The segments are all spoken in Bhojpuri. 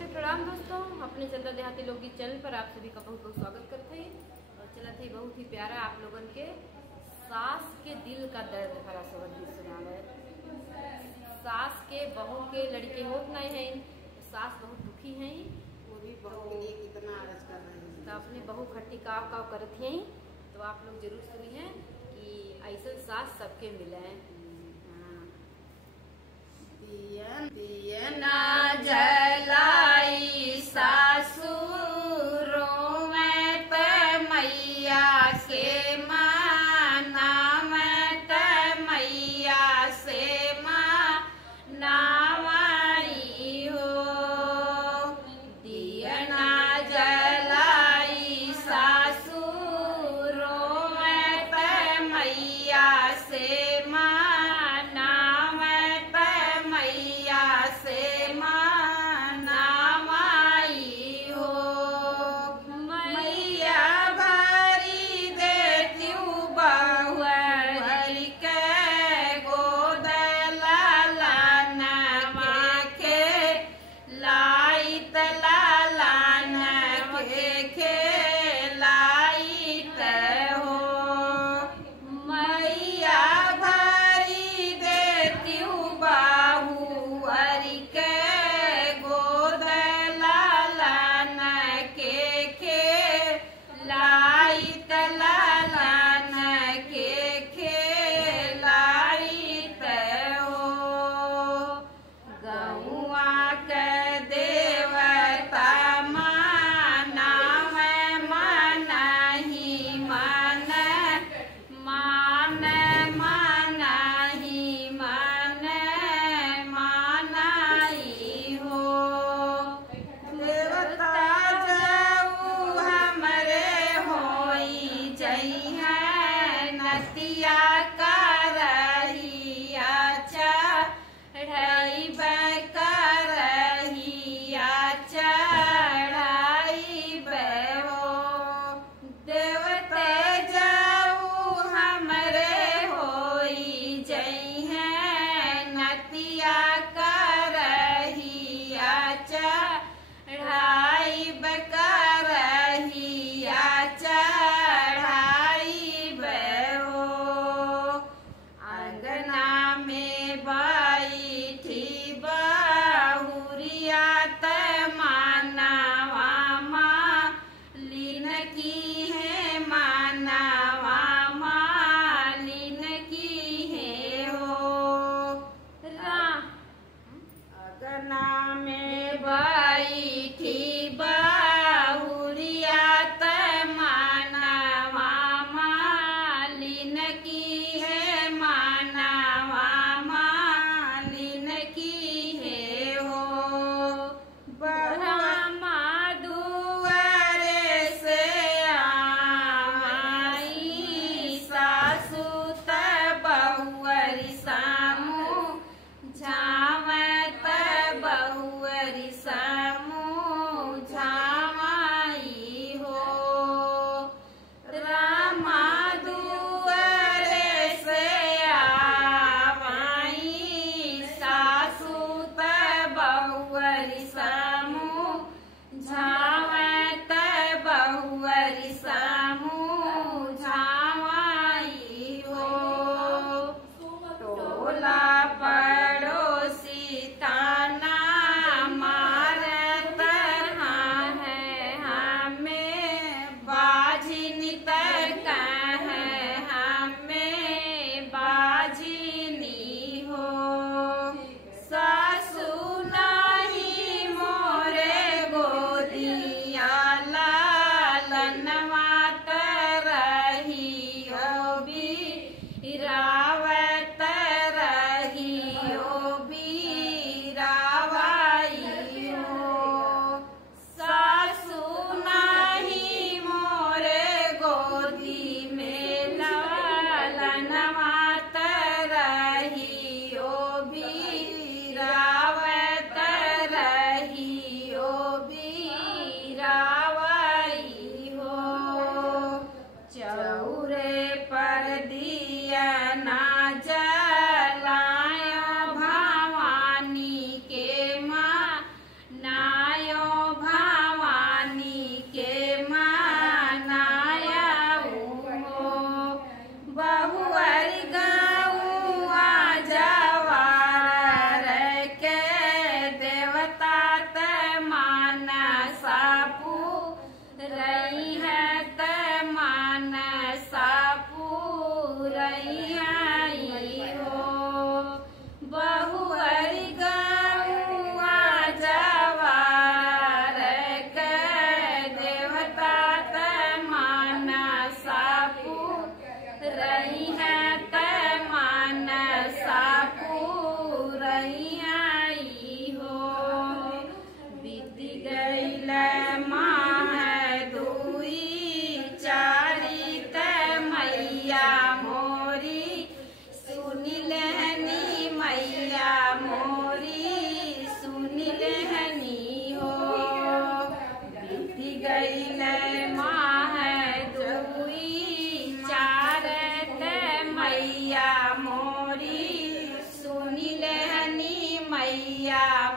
नमस्ते प्रणाम दोस्तों, अपने चंदा देहाती लोकगीत चैनल पर आप सभी का बहुत बहुत स्वागत करते हैं। और चला थे बहुत ही प्यारा आप लोगन के सास के दिल का दर्द भरा सोहर गीत सुनावे। सास के बहू के लड़के होत नहीं है, सास बहुत दुखी है, वो भी बहू के लिए कितना आरज कर रहे हैं। तो अपने बहू खट्टी काव काव करत हैं, तो आप लोग जरूर सुनिए कि ऐसा सास सबके मिले। दियना जलाई सासुरों में त मैया के माना में त मैया से मानावाई हो। दियना जलाई सासुरों में त मैया से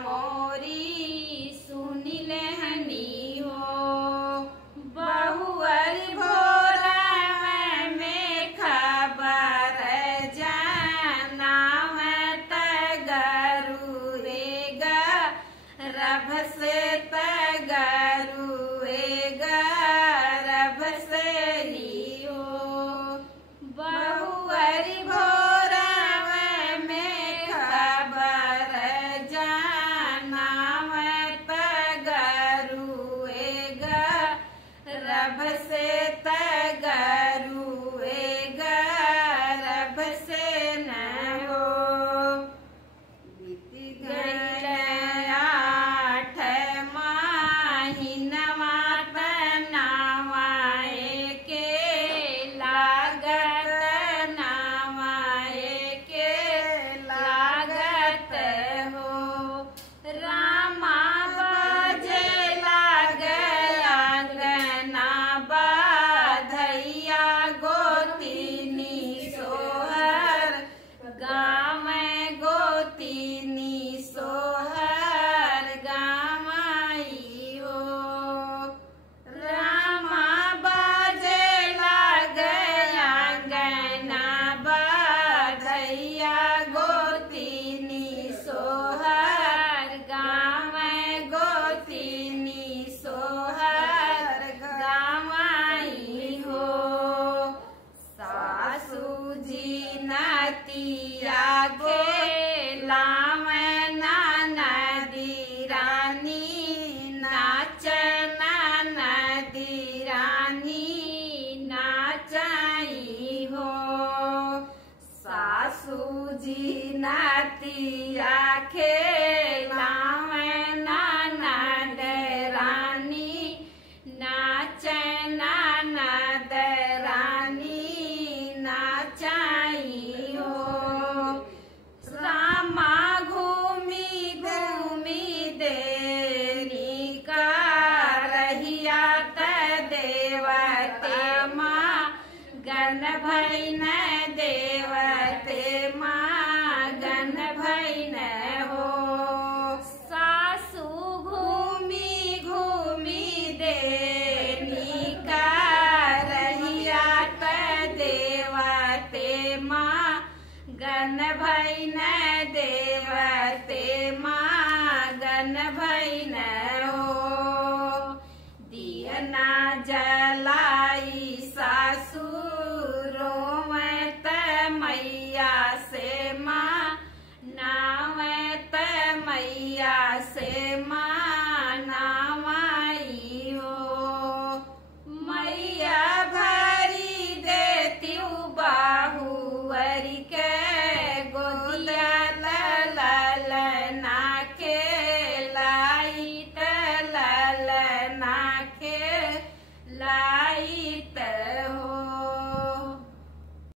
मोरी सुनी लेहनी हो। बहुअर भोरवा में खबर जनावत गरुए गर्भ से गरुए गर्भ से ही हो। बहुअर भोरवा में खबर जनावत गरुए गर्भ से गरुए गर्भ से न हो। बीत गए 8 महीनवा नवाए के लागत नवाए के लागत हो। रामा बाजे लागे अंगना बाधैया गोतिनी सोहर गाँव गोतिनी सोहर गाँव आई हो। रामा बाजे लागे अंगना बाधैया गोतिनी सोहर गाँव गोतिनी सोहर गाँव आई हो। सासू जी नतिया के लाव नदी रानी नाचन नदी रानी नाचाई हो। सासू जी नतिया के लाव नद रानी नाचन नद रानी नाचाई हो। रामा घूमी घूमी देरी का रहिया त देवते माँ गन भैन देवते माँ गन भैन हो। सासू घूमी घूमी देरी का रहिया त देवते माँ गन भैन देवते माँ गन भैन